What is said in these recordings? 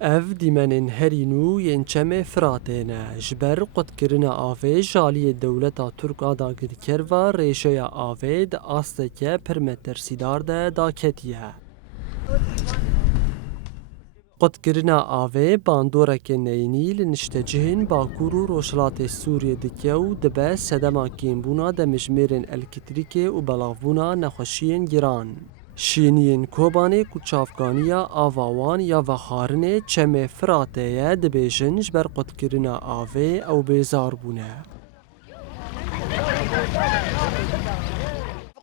اف دیمنین هرینو ین چم فراتینه جبر قد کرنا آوه جالی دولتا ترک آداگر کروا ریشه آوه دا آسته که پرمتر سیدار دا کتیه. قد کرنا آوه باندورک نینی لنشتجهن باکور و روشلات سوریه دکیو دبه سدما کیمبونا دا مجمرین الکتریک و بلاوونا نخوشین گران. شینین کوبانه کوچافگانیا آواوان یا وخارنه چمه فراتیه دبیجنج بر قد کرنا آوه او بیزار بونه.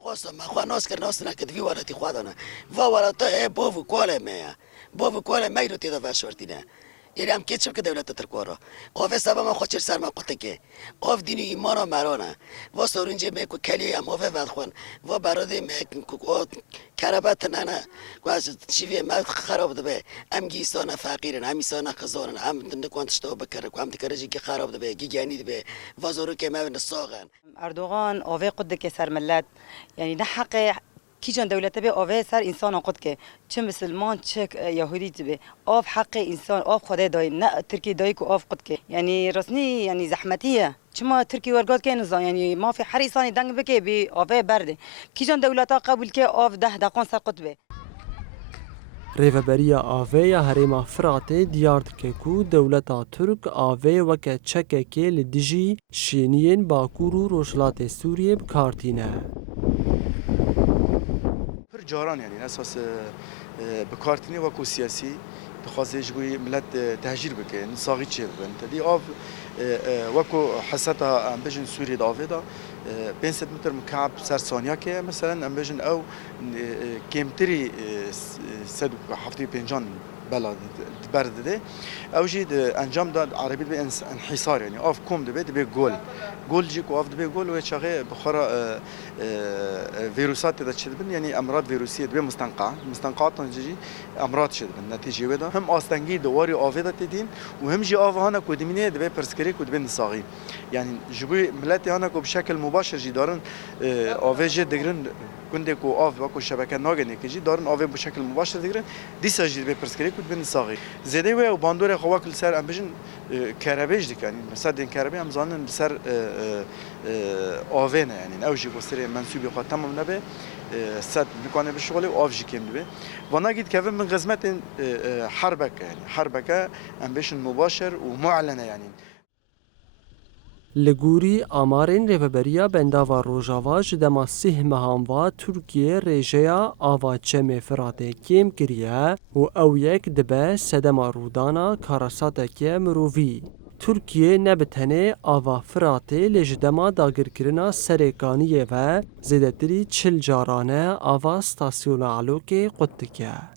قسم ما ناس کرد ناس نکرد وی ولتی خودانه و ولتا باو کوله میه باو کوله میرو تیدا وشورتینه یعنی هم کیچم که دولت ترکوارا آف سبب ما خود چر سر ما قطعه که آف دینی ایمانا مرانه و سرونجه میکو کلی هم آف ولخون و براده میکو کربت نه و از چیوی ما خراب ده ام گیسان فقیرن هم ایسان خزانن هم نکوانتش تو بکره و هم دکارجی که خراب ده گیگانی ده و زورو که ما نساقن اردوغان آوه قد که سر ملت یعنی نه حق کی جان دولت به آوه سر انسان قد که چه مسلمان چه یهودی به آف حق انسان آف خدا دای نه ترکی دای کو آف قد که یعنی رسنی یعنی زحمتیه چما ترکی ورگات که نزان یعنی ما فی هر انسانی دنگ بکه به آوه برده کی جان دولتا قبول که آف 10 دقیقه سر قد به ریوبریا آوه یا هریما فراته دیارد که کو دولتا ترک آوه وکه چکه که لدیجی شینین باکور و روشلات سوریه بکارتینه. جاران يعني اساس بكارتني وكو سياسي بخاطر جوي ملت تهجير بك نصاغي تشيل انت دي اوف وكو حسيتها ام بيجن سوري دافيدا 500 متر مكعب سر ثانيه كي مثلا ام بيجن او كيمتري سد حفتي بنجان بلد برد ده او جيد انجام داد عربي به انحصار يعني اوف كوم ده به جول جيك اوف ده جول وشغه بخرا فيروسات ده تشدبن يعني امراض فيروسيه به مستنقعات تجي امراض تشدبن نتيجه ودا هم استنجي دواري اوفيدا تدين وهم جي اوف هنا كودمينيه ده برسكري كود صاغي يعني جبي ملاتي هنا بشكل مباشر جي دارن اوفيجي دغرن كندكو اوف وكو شبكه ناگنه كجي دارن اوف بشكل مباشر دغرن ديسا جي به برسكري كود صاغي زيده و باندور خوا كل سر ام بجن كربيج دي يعني مثلا دين كربي ام زانن بسر اوفينا يعني اوجي بوستري منسوبي خو تمام نبه صد بكونه بالشغل اوف جي كيم نبه وانا جيت كيف من غزمه حربك يعني حربك ام بجن مباشر ومعلنه يعني لگوری آمارین ریوبریا بنداوا روژاوا جدما سه مهاموا ترکیه ریجیا آوا چمه فراته کم کریه و او یک دبه سدما رودانا کاراساته که مرووی. ترکیه نبتنه آوا فراته لجدما داگر کرنا سرکانیه و زیدتری 40 جارانه آوا ستاسیون علوک قدکه.